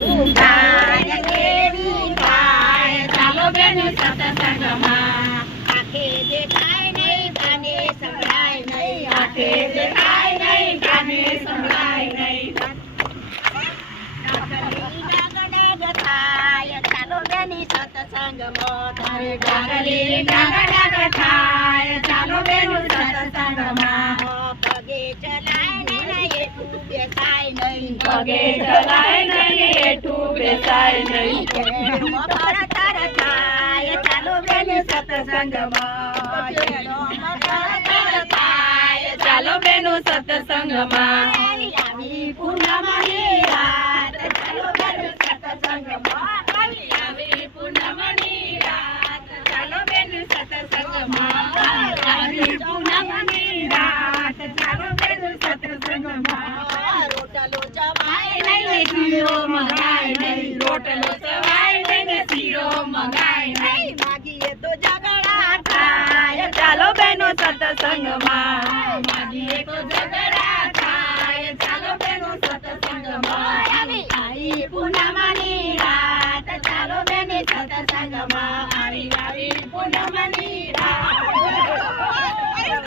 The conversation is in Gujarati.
ગાય કેવી ગાય ચાલો બેન સત્સંગમાં આંખે દેખાય નહીં કાને સંભળાય નહીં આંખે દેખાય નહીં કાને સંભળાય નહીં ચાલો બેની સત્સંગમાં તારે ડાંગલી ડાંગ થાય ચાલો બેનું સત્સંગમાં પગે ચલાય નહીં એટલું બેસાય નહીં પગે ચલાય નહીં એટલું બેસાય નહીં તર થાય ચાલો બેનું સત્સંગમાં ચાલો બેનું સત્સંગમાં આવી પૂર્ણિમાની રાત ચાલો બેનું સત્સંગમાં આવી પૂર્ણિમાની રાત ચાલો બેનું સત્સંગમાં આવી પૂર્ણિમાની રાત ચાલો બેનું સત્સંગમાં રોટલો ચવાય નહીં ચીરો મગાય નહીં રોટલો